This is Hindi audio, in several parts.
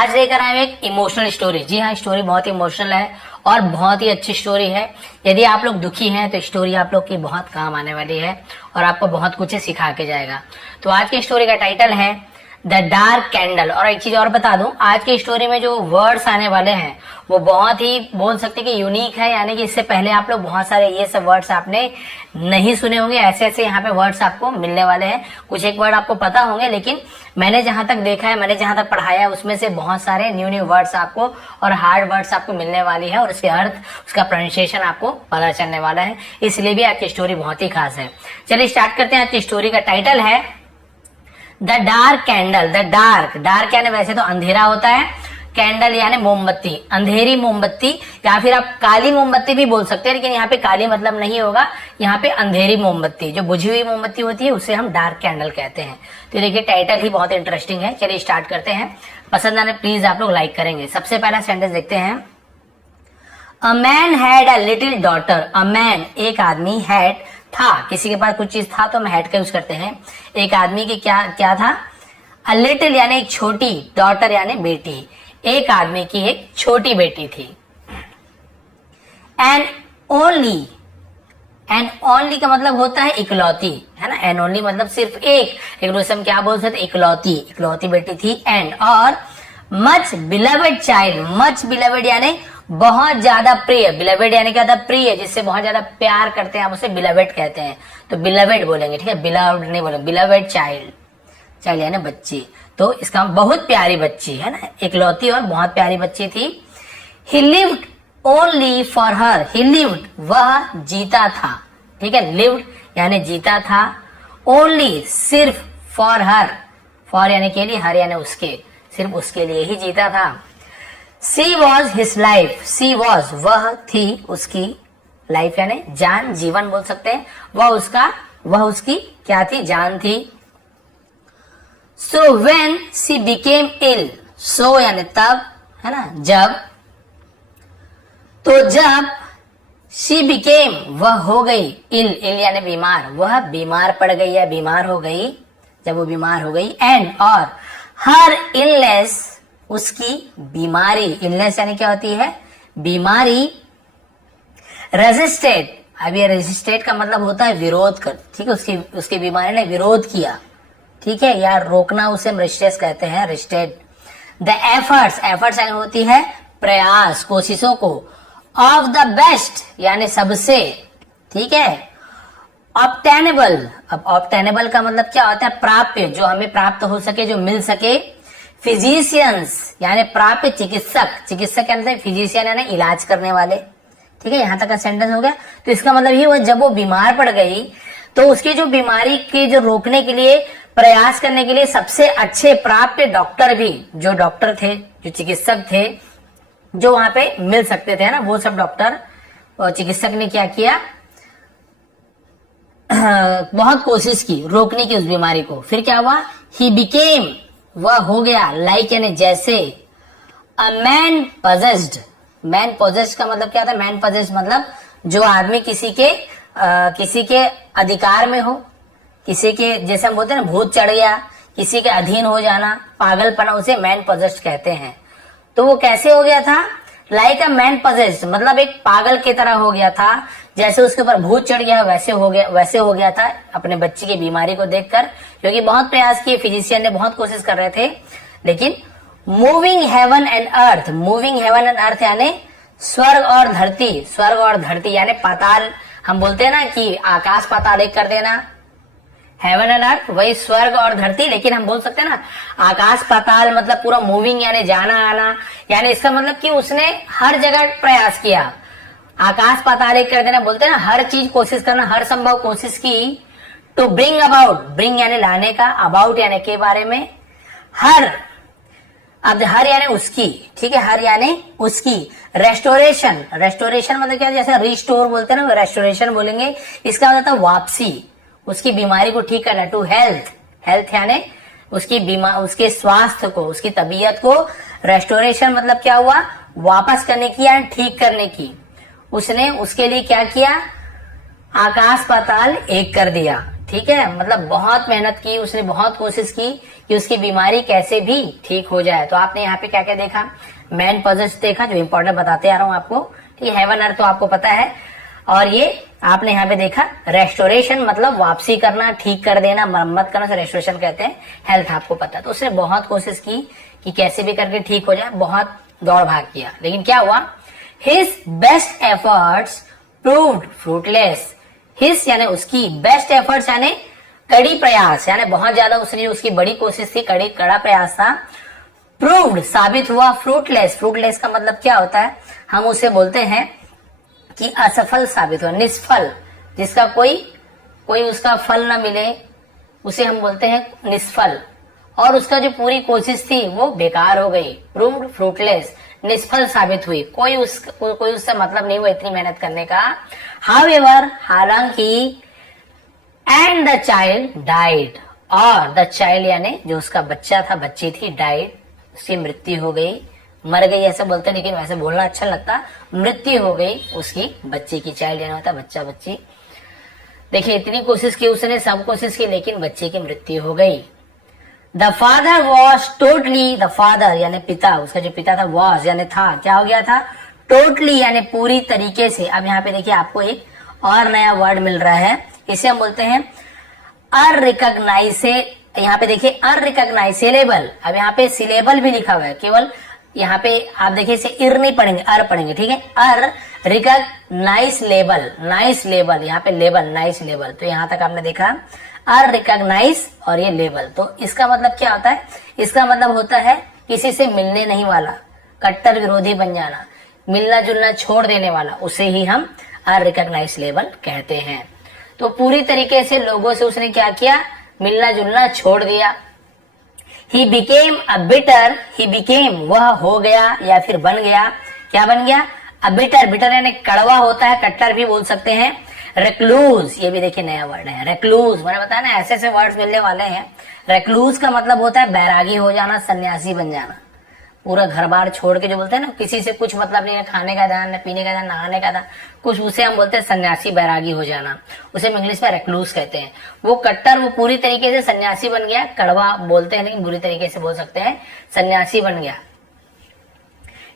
आज लेकर आए एक इमोशनल स्टोरी। जी हाँ, स्टोरी बहुत ही इमोशनल है और बहुत ही अच्छी स्टोरी है। यदि आप लोग दुखी हैं तो स्टोरी आप लोग की बहुत काम आने वाली है और आपको बहुत कुछ सिखा के जाएगा। तो आज की स्टोरी का टाइटल है द डार्क कैंडल। और एक चीज और बता दूं, आज की स्टोरी में जो वर्ड्स आने वाले हैं वो बहुत ही बोल सकते कि यूनिक है, यानी कि इससे पहले आप लोग बहुत सारे ये सब वर्ड्स आपने नहीं सुने होंगे। ऐसे ऐसे यहाँ पे वर्ड्स आपको मिलने वाले हैं। कुछ एक वर्ड आपको पता होंगे, लेकिन मैंने जहां तक देखा है, मैंने जहां तक पढ़ाया है, उसमें से बहुत सारे न्यू वर्ड्स आपको और हार्ड वर्ड्स आपको मिलने वाली है और उसके अर्थ, उसका प्रोनाउंसिएशन आपको पता चलने वाला है। इसलिए भी आज की स्टोरी बहुत ही खास है। चलिए स्टार्ट करते हैं। आज की स्टोरी का टाइटल है the dark candle. The dark यानी वैसे तो अंधेरा होता है, कैंडल यानी मोमबत्ती, अंधेरी मोमबत्ती, या फिर आप काली मोमबत्ती भी बोल सकते हैं, लेकिन यहाँ पे काली मतलब नहीं होगा, यहाँ पे अंधेरी मोमबत्ती, जो बुझी हुई मोमबत्ती होती है उसे हम डार्क कैंडल कहते हैं। तो देखिए टाइटल ही बहुत इंटरेस्टिंग है। चलिए स्टार्ट करते हैं। पसंद आने प्लीज आप लोग लाइक करेंगे। सबसे पहला सेंटेंस देखते हैं। A man had a little daughter. A man एक आदमी, हैड था, किसी के पास कुछ चीज था तो हम हैड का यूज करते हैं। एक आदमी की क्या था? अ लिटिल यानी एक छोटी, डॉटर यानी बेटी, एक आदमी की एक छोटी बेटी थी। एंड ओनली का मतलब होता है इकलौती, है ना। एंड ओनली मतलब सिर्फ एक, लेकिन उसे हम क्या बोल सकते? इकलौती बेटी थी। एंड और much beloved child. Much beloved यानी बहुत ज्यादा प्रिय। बिलवेड यानी क्या था? प्रिय, जिससे बहुत ज्यादा प्यार करते हैं, आप उसे बिलवेड कहते हैं। तो बिलवेड बोलेंगे, ठीक है, बिलव्ड नहीं बोलेंगे। बिलवेड चाइल्ड यानी बच्ची, तो इसका बहुत प्यारी बच्ची, है ना, इकलौती और बहुत प्यारी बच्ची थी। ही lived only for her. He lived वह जीता था, ठीक है, लिव्ड यानी जीता था, ओनली सिर्फ, फॉर हर, फॉर यानी के लिए, हर यानी उसके, सिर्फ उसके लिए ही जीता था। She was his life. She was वह थी उसकी, लाइफ यानी जान, जीवन बोल सकते हैं। वह उसकी क्या थी? जान थी। सो वेन सी बिकेम इल। सो यानी तब, है ना, जब, तो जब शी बिकेम वह हो गई, इल यानी बीमार, वह बीमार पड़ गई या बीमार हो गई, जब वो बीमार हो गई। एंड और हर इलनेस उसकी बीमारी, इलनेस यानी क्या होती है? बीमारी। रेजिस्टेड, अब ये रेजिस्टेड का मतलब होता है विरोध कर, ठीक है, उसकी बीमारी ने विरोध किया, ठीक है, या रोकना, उसे हम रेजिस्टेंस कहते हैं, रेजिस्टेड। द एफर्ट्स यानी होती है प्रयास, कोशिशों को। ऑफ द बेस्ट यानी सबसे, ठीक है। ऑब्टेनेबल, अब ऑब्टेनेबल का मतलब क्या होता है? प्राप्य, जो हमें प्राप्त हो सके, जो मिल सके। फिजिशियंस यानी प्राप्य, चिकित्सक यानी फिजिशियन यानी इलाज करने वाले, ठीक है। यहां तक का सेंटेंस हो गया। तो इसका मतलब ये हुआ, जब वो बीमार पड़ गई तो उसकी जो बीमारी की जो रोकने के लिए, प्रयास करने के लिए सबसे अच्छे प्राप्य डॉक्टर भी, जो डॉक्टर थे, जो चिकित्सक थे, जो वहां पे मिल सकते थे, ना, वो सब डॉक्टर और चिकित्सक ने क्या किया? बहुत कोशिश की रोकने की उस बीमारी को। फिर क्या हुआ? ही बिकेम वह हो गया, लाइक यानी जैसे, a man possessed. Man possessed का मतलब क्या था? मैन पजेस्ड मतलब जो आदमी किसी के अधिकार में हो, किसी के, जैसे हम बोलते हैं ना, भूत चढ़ गया, किसी के अधीन हो जाना, पागलपना, उसे मैन पजेस्ड कहते हैं। तो वो कैसे हो गया था? लाइक अ मैन पजेस्ड मतलब एक पागल की तरह हो गया था, जैसे उसके ऊपर भूत चढ़ गया वैसे हो गया था अपने बच्चे की बीमारी को देखकर, क्योंकि बहुत प्रयास किए, फिजिशियन ने बहुत कोशिश कर रहे थे, लेकिन मूविंग हेवन एंड अर्थ यानी स्वर्ग और धरती यानी पाताल, हम बोलते हैं ना कि आकाश पाताल एक कर देना, हेवन एंड अर्थ वही स्वर्ग और धरती, लेकिन हम बोल सकते हैं ना आकाश पाताल मतलब पूरा मूविंग यानी जाना आना, यानी इसका मतलब कि उसने हर जगह प्रयास किया। आकाश पाताल एक कर देना बोलते हैं ना, हर चीज कोशिश करना, हर संभव कोशिश की। टू ब्रिंग अबाउट, ब्रिंग यानी लाने का, अबाउट यानी के बारे में, हर, अब हर यानी उसकी, ठीक है, हर यानी उसकी। रेस्टोरेशन मतलब क्या? जैसे रिस्टोर बोलते हैं ना, रेस्टोरेशन बोलेंगे, इसका मतलब वापसी, उसकी बीमारी को ठीक करना। टू हेल्थ यानी उसके स्वास्थ्य को, उसकी तबीयत को। रेस्टोरेशन मतलब क्या हुआ? वापस करने की या ठीक करने की। उसने उसके लिए क्या किया? आकाश पाताल एक कर दिया, ठीक है, मतलब बहुत मेहनत की उसने, बहुत कोशिश की कि उसकी बीमारी कैसे भी ठीक हो जाए। तो आपने यहाँ पे क्या क्या देखा, मैन पॉजेस्ड देखा, जो इंपॉर्टेंट बताते आ रहा हूँ आपको, ठीक है। हेवन अर्थ तो आपको पता है। और ये आपने यहाँ पे देखा रेस्टोरेशन, मतलब वापसी करना, ठीक कर देना, मरम्मत करना से रेस्टोरेशन कहते हैं। हेल्थ आपको पता है। तो उसने बहुत कोशिश की कि कैसे भी करके ठीक हो जाए, बहुत दौड़ भाग किया, लेकिन क्या हुआ, his best efforts proved fruitless. His यानी उसकी, बेस्ट एफर्ट्स यानी कड़ी प्रयास, यानी बहुत ज्यादा उसने, उसकी बड़ी कोशिश थी, कड़ा प्रयास था, प्रूव्ड साबित हुआ फ्रूटलेस। फ्रूटलेस का मतलब क्या होता है, हम उसे बोलते हैं कि असफल साबित हुआ, निष्फल, जिसका कोई उसका फल ना मिले उसे हम बोलते हैं निष्फल। और उसका जो पूरी कोशिश थी वो बेकार हो गई, प्रूव्ड फ्रूटलेस, निष्फल साबित हुई, कोई उससे मतलब नहीं हुआ इतनी मेहनत करने का। हाउएवर, हालांकि, एंड द चाइल्ड डाइड, और द चाइल्ड यानी जो उसका बच्चा था, बच्ची थी, डाइड, उसकी मृत्यु हो गई, मर गई ऐसे बोलते, लेकिन वैसे बोलना अच्छा लगता, मृत्यु हो गई उसकी बच्ची की। चाइल्ड यानी होता बच्चा, बच्ची। देखिए इतनी कोशिश की उसने, सब कोशिश की, लेकिन बच्चे की मृत्यु हो गई। The father was totally, the father यानी पिता, उसका जो पिता था, वॉज यानी था, क्या हो गया था, टोटली यानी पूरी तरीके से। अब यहाँ पे देखिए आपको एक और नया वर्ड मिल रहा है, इसे हम बोलते हैं अनरिकॉग्नाइजे, यहाँ पे देखिए अनरिकॉग्नाइजेबल। अब यहाँ पे सिलेबल भी लिखा हुआ है, केवल यहाँ पे आप देखिए इसे इर नहीं पढ़ेंगे, अर पढ़ेंगे, ठीक है। अर रिकॉग्नाइज लेबल, नाइस लेबल, यहाँ पे लेबल, नाइस लेबल। तो यहाँ तक आपने देखा अर रिकॉग्नाइज और ये लेबल। तो इसका मतलब क्या होता है, इसका मतलब होता है किसी से मिलने नहीं वाला, कट्टर विरोधी बन जाना, मिलना जुलना छोड़ देने वाला, उसे ही हम अनरिकॉग्नाइज लेबल कहते हैं। तो पूरी तरीके से लोगों से उसने क्या किया, मिलना जुलना छोड़ दिया। He became a bitter, he became वह हो गया या फिर बन गया, क्या बन गया, अ बिटर, बिटर यानी कड़वा होता है, कट्टर भी बोल सकते हैं। रेक्लूज, ये भी देखिए नया वर्ड है, रेक्लूज, मैंने बताया ना ऐसे ऐसे वर्ड्स मिलने वाले हैं। रेक्लूज का मतलब होता है बैरागी हो जाना, सन्यासी बन जाना, पूरा घर बार छोड़ के, जो बोलते हैं ना किसी से कुछ मतलब नहीं है, खाने का ध्यान, पीने का ध्यान, नहाने का ध्यान, कुछ, उसे हम बोलते हैं सन्यासी, बैरागी हो जाना, उसे हम इंग्लिश में रेक्लूज कहते हैं। वो कट्टर, वो पूरी तरीके से सन्यासी बन गया, कड़वा बोलते हैं लेकिन बुरी तरीके से बोल सकते हैं, सन्यासी बन गया।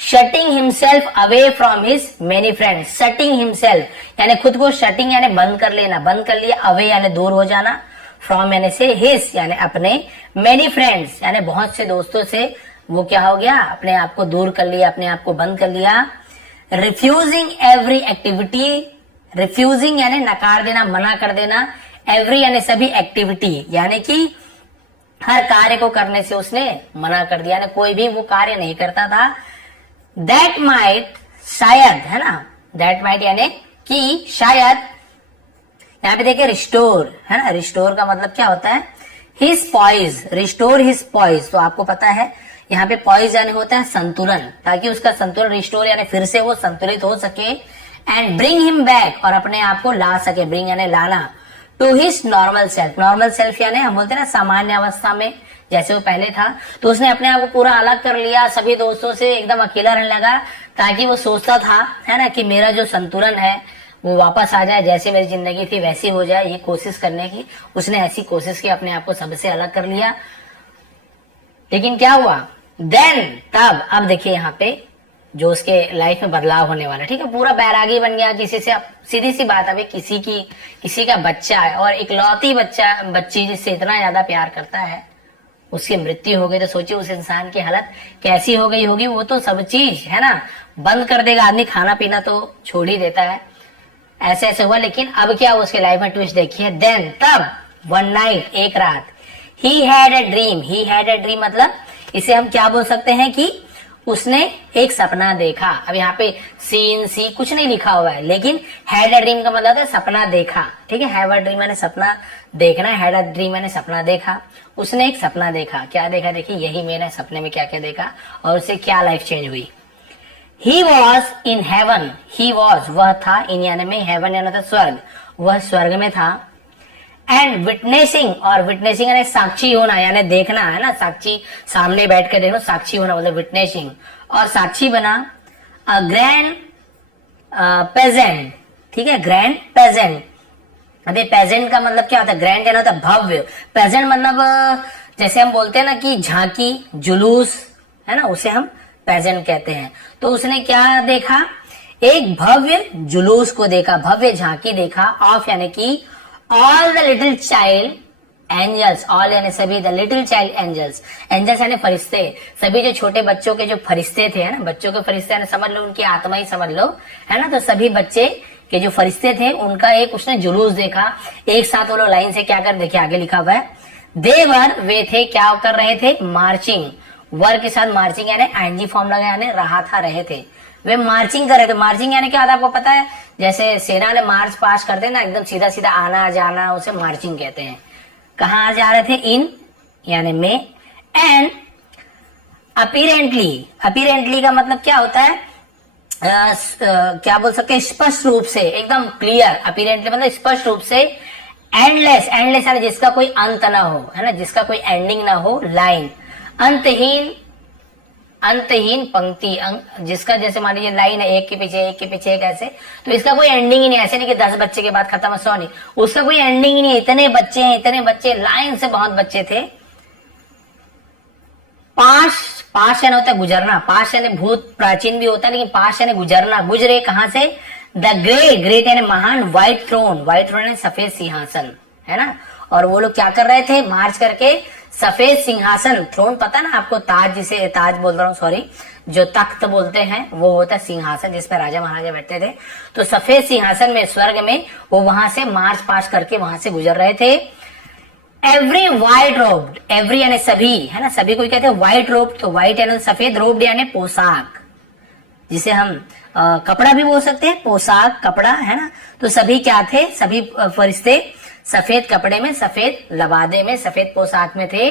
Shutting himself away from his many friends, shutting himself यानी खुद को, शटिंग यानी बंद कर लेना, बंद कर लिया, अवे यानी दूर हो जाना, फ्रॉम यानी से, हिज यानी अपने, मेनी फ्रेंड्स यानी बहुत से दोस्तों से वो क्या हो गया, अपने आप को दूर कर लिया, अपने आप को बंद कर लिया। रिफ्यूजिंग एवरी एक्टिविटी, रिफ्यूजिंग यानी नकार देना, मना कर देना, एवरी यानी सभी एक्टिविटी यानी कि हर कार्य को करने से उसने मना कर दिया, यानी कोई भी वो कार्य नहीं करता था। दैट माइट, शायद, है ना, दैट माइट यानी कि शायद, यहाँ पे देखिए रिस्टोर, है ना, रिस्टोर का मतलब क्या होता है, his poise, restore his poise. तो आपको पता है यहाँ पे पॉइज यानी होता है संतुलन, ताकि उसका संतुलन, रिस्टोर यानी फिर से वो संतुलित हो सके, एंड ब्रिंग हिम बैक और अपने आप को ला सके, ब्रिंग यानी लाना, to his normal self, normal self यानी हम बोलते हैं ना सामान्य अवस्था में जैसे वो पहले था। तो उसने अपने आप को पूरा अलग कर लिया, सभी दोस्तों से एकदम अकेला रहने लगा, ताकि वो सोचता था, है ना, कि मेरा जो संतुलन है वो वापस आ जाए, जैसे मेरी जिंदगी थी वैसी हो जाए, ये कोशिश करने की उसने ऐसी कोशिश की, अपने आप को सबसे अलग कर लिया। लेकिन क्या हुआ, देन, तब, अब देखिए यहाँ पे जो उसके लाइफ में बदलाव होने वाला, ठीक है, पूरा बैरागी बन गया किसी से। सीधी सी बात, अभी किसी का बच्चा है और इकलौती बच्ची जिससे इतना ज्यादा प्यार करता है, उसकी मृत्यु हो गई, तो सोचिए उस इंसान की हालत कैसी हो गई होगी। वो तो सब चीज, है ना, बंद कर देगा, आदमी खाना पीना तो छोड़ ही देता है, ऐसे ऐसे हुआ। लेकिन अब क्या उसके लाइफ में ट्विस्ट देखिए, देन, तब, वन नाइट, एक रात, he had a dream, he had a dream मतलब इसे हम क्या बोल सकते हैं कि उसने एक सपना देखा। अब यहाँ पे सीन सी कुछ नहीं लिखा हुआ है, लेकिन हैड अ ड्रीम का मतलब है सपना देखा, ठीक है। हैव अ ड्रीम मैंने सपना देखना, हैड अ ड्रीम मैंने सपना देखा। उसने एक सपना देखा, क्या देखा, देखिए यही मैंने सपने में क्या क्या देखा और उससे क्या लाइफ चेंज हुई। He was in heaven, he was वह था, इन यानी में, हेवन यानी था स्वर्ग, वह स्वर्ग में था। एंड विटनेसिंग, और विटनेसिंग यानी साक्षी होना, यानी देखना, है ना, साक्षी सामने बैठ कर देखो, साक्षी होना मतलब विटनेसिंग, और साक्षी बना अ ग्रैंड पेजेंट, ठीक है, ग्रैंड पेजेंट अभी पेजेंट का मतलब क्या होता है, ग्रैंड यानी होता है भव्य। पेजेंट मतलब जैसे हम बोलते हैं ना कि झांकी, जुलूस, है ना, उसे हम पेजेंट कहते हैं। तो उसने क्या देखा, एक भव्य जुलूस को देखा, भव्य झांकी देखा, ऑफ यानी कि all the little child angels, all यानी सभी, the little child angels, angels यानी फरिश्ते, सभी जो छोटे बच्चों के जो फरिश्ते थे, है ना, बच्चों के फरिश्ते यानी समझ लो उनकी आत्मा ही समझ लो, है ना, तो सभी बच्चे के जो फरिश्ते थे उनका एक उसने जुलूस देखा। एक साथ वो लोग लाइन से क्या कर, देखिए आगे लिखा हुआ है, देवर वे थे, क्या कर रहे थे, मार्चिंग, वर के साथ मार्चिंग यानी आईएनजी फॉर्म लगा यानी रहा था, रहे थे, वे मार्चिंग कर रहे थे। मार्चिंग यानी क्या होता है आपको पता है, जैसे सेना ने मार्च पास करते हैं ना, एकदम सीधा सीधा आना जाना, उसे मार्चिंग कहते हैं। कहाँ जा रहे थे, इन यानी में, एंड अपीरेंटली, अपीरेंटली का मतलब क्या होता है, क्या बोल सकते हैं, स्पष्ट रूप से, एकदम क्लियर, अपीरेंटली मतलब स्पष्ट रूप से, एंडलेस, एंडलेस यानी जिसका कोई अंत ना हो, है ना, जिसका कोई एंडिंग ना हो, लाइन, अंतहीन, अंतहीन पंक्ति, जिसका जैसे मान लीजिए लाइन है एक के पीछे एक ऐसे, तो इसका कोई एंडिंग ही नहीं, ऐसे नहीं कि 10 बच्चे के बाद खत्म, 100 नहीं, उसका कोई एंडिंग ही नहीं, इतने बच्चे हैं, इतने बच्चे, लाइन से बहुत बच्चे थे। पास, पास यानी होता है गुजरना, पास यानी भूत प्राचीन भी होता है, लेकिन पास यानी गुजरना, गुजरे कहां से, द ग्रेट, ग्रेट यानी महान, व्हाइट थ्रोन, व्हाइट थ्रोन यानी सफेद सिंहासन, है ना, और वो लोग क्या कर रहे थे, मार्च करके सफेद सिंहासन, थ्रोन पता ना आपको, ताज, जिसे ताज बोल रहा हूँ, सॉरी, जो तख्त बोलते हैं वो होता है सिंहासन, जिसपे राजा महाराजा बैठते थे, तो सफेद सिंहासन में, स्वर्ग में, वो वहां से मार्च पास करके वहां से गुजर रहे थे। एवरी व्हाइट रोब्ड, एवरी यानी सभी, है ना, सभी को कहते हैं व्हाइट रोब, तो व्हाइट यानी सफेद, रोब्ड यानी पोशाक, जिसे हम कपड़ा भी बोल सकते हैं, पोशाक, कपड़ा, है ना, तो सभी क्या थे, सभी फरिश्ते सफेद कपड़े में, सफेद लबादे में, सफेद पोशाक में थे।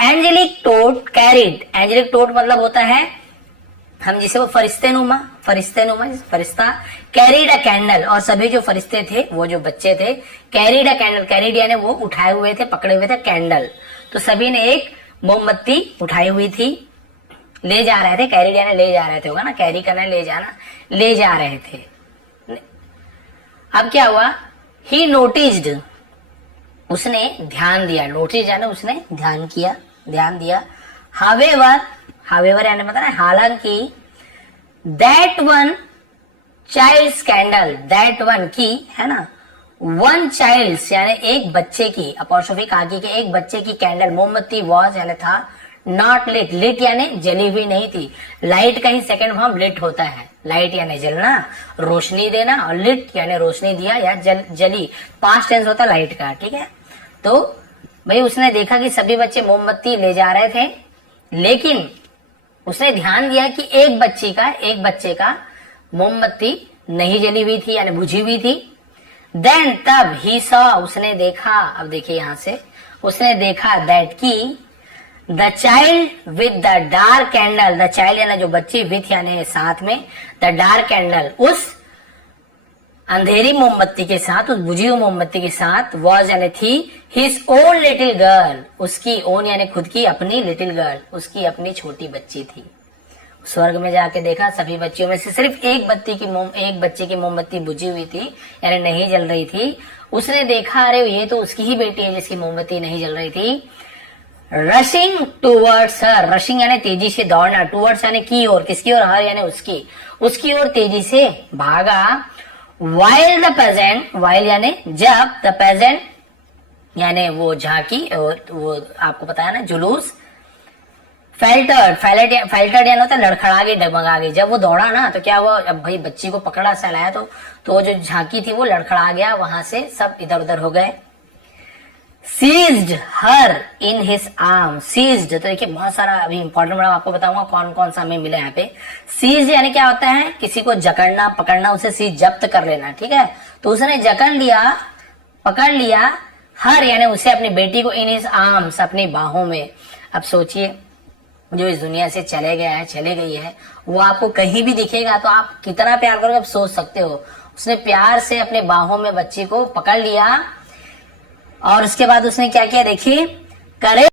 एंजेलिक टोट कैरिड, एंजेलिक टोट मतलब होता है हम जिसे वो फरिश्ते नुमा, फरिश्ता, कैरिड अ कैंडल, और सभी जो फरिश्ते थे, वो जो बच्चे थे, कैरिड अ कैंडल, कैरिड यानी वो उठाए हुए थे, पकड़े हुए थे, कैंडल, तो सभी ने एक मोमबत्ती उठाई हुई थी, ले जा रहे थे, कैरिड यानी ले जा रहे थे, होगा ना, कैरी करना, ले जाना, ले जा रहे थे। अब क्या हुआ, ही नोटिस्ड, उसने ध्यान दिया, नोटिस यानी उसने ध्यान किया, ध्यान दिया। हावेवर, हावेवर यानी पता है हालांकि, that one child candle, that one की, है ना, वन चाइल्ड यानी एक बच्चे की, अपॉस्ट्रोफी आगे के एक बच्चे की कैंडल, मोमबत्ती, वॉज यानी था, नॉट लिट, लिट यानी जली हुई नहीं थी, लाइट का ही सेकंड फॉर्म लिट होता है, लाइट यानी जलना, रोशनी देना, और लिट यानी रोशनी दिया या जली, पास्ट टेंस होता लाइट का, ठीक है। तो भाई उसने देखा कि सभी बच्चे मोमबत्ती ले जा रहे थे, लेकिन उसने ध्यान दिया कि एक बच्चे का मोमबत्ती नहीं जली हुई थी यानी बुझी हुई थी। देन तब ही सॉ, उसने देखा, अब देखिए यहां से, उसने देखा दैट की, the child with the dark candle, the child यानी जो बच्ची, विथ यानी साथ में, द डार्क कैंडल, उस अंधेरी मोमबत्ती के साथ, उस बुझी हुई मोमबत्ती के साथ, वॉज यानी थी, हिज ओन लिटिल गर्ल, उसकी ओन यानी खुद की, अपनी लिटिल गर्ल, उसकी अपनी छोटी बच्ची थी। स्वर्ग में जाके देखा, सभी बच्चियों में से सिर्फ एक बच्चे की मोमबत्ती बुझी हुई थी यानी नहीं जल रही थी। उसने देखा अरे ये तो उसकी ही बेटी है जिसकी मोमबत्ती नहीं जल रही थी। रशिंग टूवर्ड्स हर, रशिंग यानी तेजी से दौड़ना, टूवर्ड्स यानी की ओर, किसकी ओर, हर यानी उसकी ओर तेजी से भागा। वाइल द पेजेंट, वाइल यानी जब, द पेजेंट यानी वो झांकी, और वो आपको पता है ना जुलूस। फेल्टर्ड यानी होता है लड़खड़ा गई, डगमगा गई। जब वो दौड़ा ना तो क्या हुआ, अब भाई बच्ची को पकड़ा सहलाया तो वो जो झांकी थी वो लड़खड़ा गया, वहां से सब इधर उधर हो गए। Seized her in his arm, seized तो देखिए बहुत सारा अभी इंपॉर्टेंट वर्ड आपको बताऊंगा कौन कौन सा हमें मिला यहाँ पे। सीज्ड यानी क्या होता है, किसी को जकड़ना, पकड़ना, उसे सीज जब्त कर लेना, ठीक है। तो उसने जकड़ लिया, पकड़ लिया, हर यानी उसे, अपनी बेटी को, इन हिज आर्म्स, अपनी बाहों में। अब सोचिए जो इस दुनिया से चले गया है, चले गई है, वो आपको कहीं भी दिखेगा तो आप कितना प्यार करोगे आप सोच सकते हो। उसने प्यार से अपने बाहों में बच्ची को पकड़ लिया और उसके बाद उसने क्या किया देखिए, करे